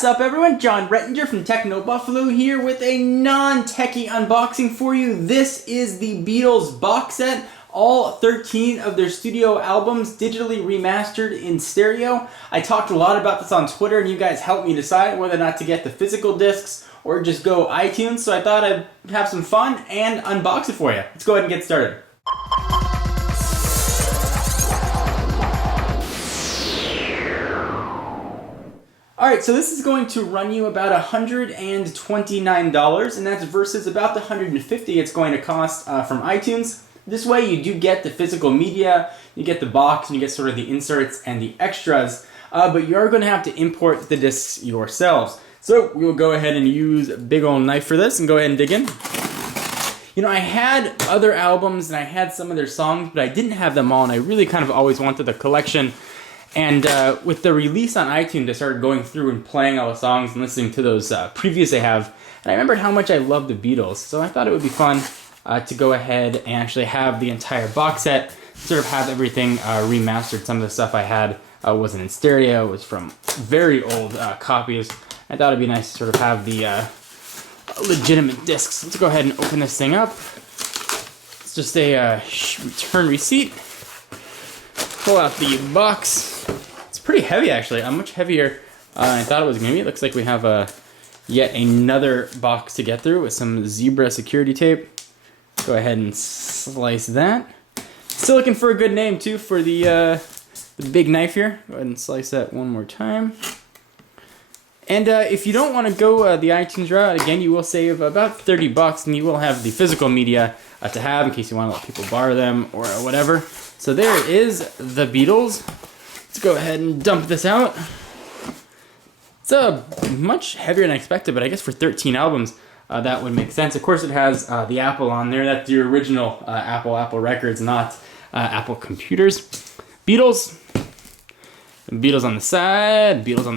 What's up everyone, John Rettinger from TechnoBuffalo here with a non-techie unboxing for you. This is the Beatles Box Set, all 13 of their studio albums digitally remastered in stereo. I talked a lot about this on Twitter and you guys helped me decide whether or not to get the physical discs or just go iTunes, so I thought I'd have some fun and unbox it for you. Let's go ahead and get started. Alright, so this is going to run you about $129, and that's versus about the $150 it's going to cost from iTunes. This way you do get the physical media, you get the box, and you get sort of the inserts and the extras, but you are going to have to import the discs yourselves. So we'll go ahead and use a big old knife for this and go ahead and dig in. You know, I had other albums and I had some of their songs, but I didn't have them all, and I really kind of always wanted a collection. And with the release on iTunes, I started going through and playing all the songs and listening to those previews they have. And I remembered how much I loved the Beatles, so I thought it would be fun to go ahead and actually have the entire box set, sort of have everything remastered. Some of the stuff I had wasn't in stereo, it was from very old copies. I thought it'd be nice to sort of have the legitimate discs. Let's go ahead and open this thing up. It's just a return receipt. Pull out the box. It's pretty heavy actually, much heavier than I thought it was going to be. It looks like we have yet another box to get through with some zebra security tape. Go ahead and slice that. Still looking for a good name too for the big knife here. Go ahead and slice that one more time. And if you don't want to go the iTunes route, again, you will save about $30 and you will have the physical media to have in case you want to let people borrow them or whatever. So there is the Beatles. Let's go ahead and dump this out. It's much heavier than I expected, but I guess for 13 albums, that would make sense. Of course, it has the Apple on there. That's the original Apple records, not Apple computers. Beatles on the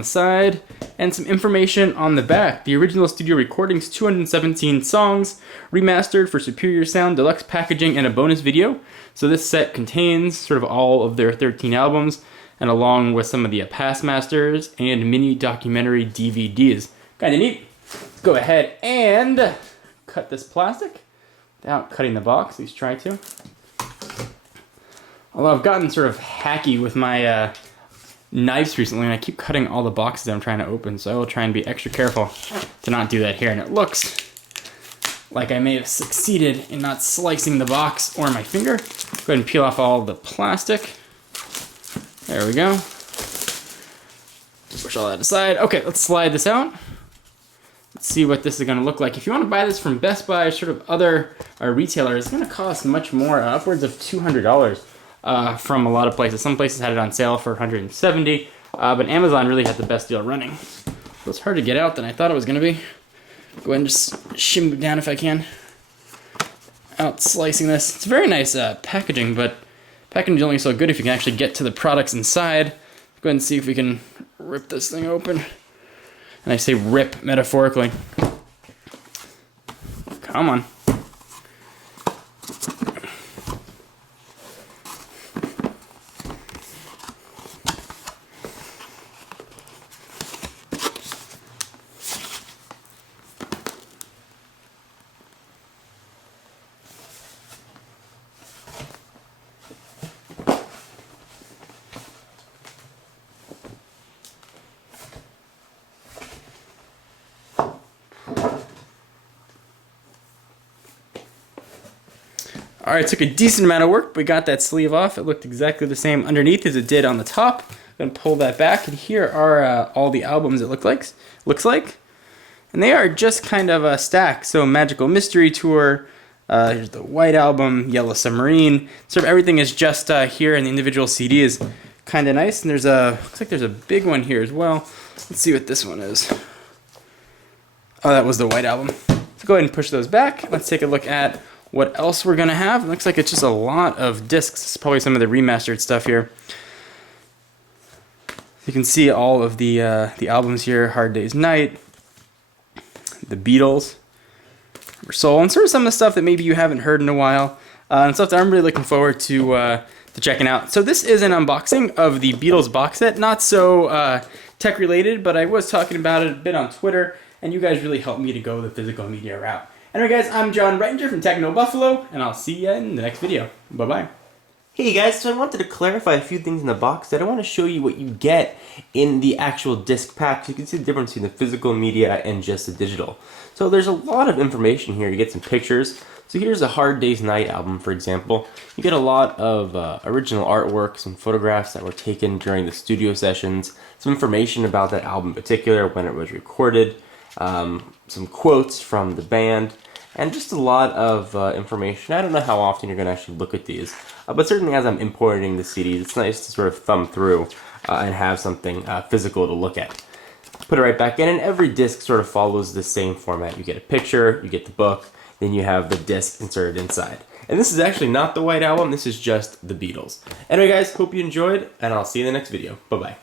side, and some information on the back. The original studio recordings, 217 songs, remastered for superior sound, deluxe packaging, and a bonus video. So this set contains sort of all of their 13 albums, and along with some of the past masters and mini documentary DVDs. Kinda neat. Let's go ahead and cut this plastic without cutting the box, at least try to. Although I've gotten sort of hacky with my knives recently, and I keep cutting all the boxes I'm trying to open, so I will try and be extra careful to not do that here. And it looks like I may have succeeded in not slicing the box or my finger. Go ahead and peel off all the plastic. There we go. Push all that aside. Okay, let's slide this out. Let's see what this is going to look like. If you want to buy this from Best Buy or sort of other retailers, it's going to cost much more, upwards of $200 from a lot of places. Some places had it on sale for $170, but Amazon really had the best deal running. So it's hard to get out than I thought it was going to be. Go ahead and just shim it down if I can. Out slicing this. It's very nice packaging, but packaging is only so good if you can actually get to the products inside. Go ahead and see if we can rip this thing open. And I say rip metaphorically. Come on. Alright, took a decent amount of work, but we got that sleeve off. It looked exactly the same underneath as it did on the top. I'm going to pull that back, and here are all the albums it looks like. And they are just kind of a stack. So Magical Mystery Tour, here's the White Album, Yellow Submarine. Sort of everything is just here, and the individual CD is kind of nice. And there's looks like there's a big one here as well. Let's see what this one is. Oh, that was the White Album. So go ahead and push those back. Let's take a look at what else we're gonna have. It looks like it's just a lot of discs. It's probably some of the remastered stuff here. You can see all of the albums here: Hard Day's Night, the Beatles, Soul, and sort of some of the stuff that maybe you haven't heard in a while, and stuff that I'm really looking forward to checking out. So this is an unboxing of the Beatles box set. Not so tech related, but I was talking about it a bit on Twitter, and you guys really helped me to go the physical media route. Anyway guys, I'm John Rettinger from TechnoBuffalo, and I'll see you in the next video. Bye-bye. Hey guys, so I wanted to clarify a few things in the box set. I want to show you what you get in the actual disc pack so you can see the difference between the physical media and just the digital. So there's a lot of information here. You get some pictures. So here's a Hard Day's Night album, for example. You get a lot of original artwork, some photographs that were taken during the studio sessions, some information about that album in particular, when it was recorded, some quotes from the band, and just a lot of information. I don't know how often you're going to actually look at these, but certainly as I'm importing the CDs, it's nice to sort of thumb through and have something physical to look at. Put it right back in, and every disc sort of follows the same format. You get a picture, you get the book, then you have the disc inserted inside. And this is actually not the White Album, this is just the Beatles. Anyway guys, hope you enjoyed, and I'll see you in the next video. Bye-bye.